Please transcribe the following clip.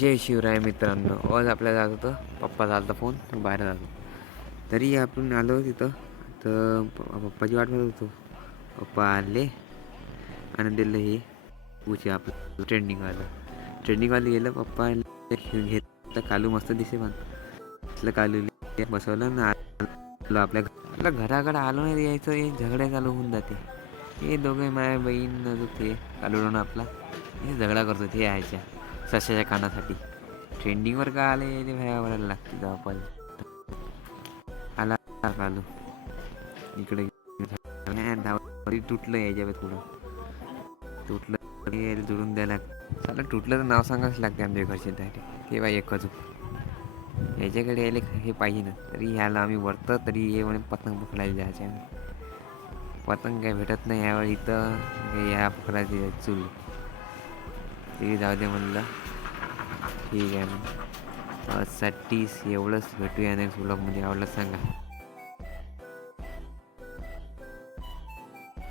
जय शिवराय मित्रांनो. आज आपल्याला जात होतं, पप्पाचा आलता फोन, बाहेर जातो. तरी आपण आलो तिथं, तर पप्पाची वाट बघत होतो. पप्पा आले आणि दिलं हे उचे आपलं ट्रेंडिंगवाले गेलं. पप्पा घेऊन घेतलं. कालू मस्त दिसे पण म्हटलं कालू बसवलं ना. आलो आपल्या घराकडे आलो नाही यायचं, हे झगडे चालू होऊन जाते. हे दोघे माझ्या बहीण ते कालू ना आपला हे झगडा करतो ते यायच्या सशाच्या कानासाठी. ट्रेंडिंगवर का आले ते भया भरायला लागते धावपल. आला कालू इकडे धावरी तुटलं यायच्या थोडं तुटलं जुळून द्यायला चाललं. तुटलं तर नाव सांगायच लागते आमच्या घरचे डायरेक्ट. ते बाई एकच याच्याकडे यायला हे पाहिजे ना. तरी ह्याला आम्ही वरतं तरी हे म्हणे पतंग पकडायला जायचं. पतंग काय भेटत नाही यावेळी इथं. ह्या पकडायची चूल ते जाऊ दे म्हणलं. ठीक आहे मग साठी एवढंच. भेटूया नेक्स्ट ब्लॉगमध्ये. आवडलं सांगा.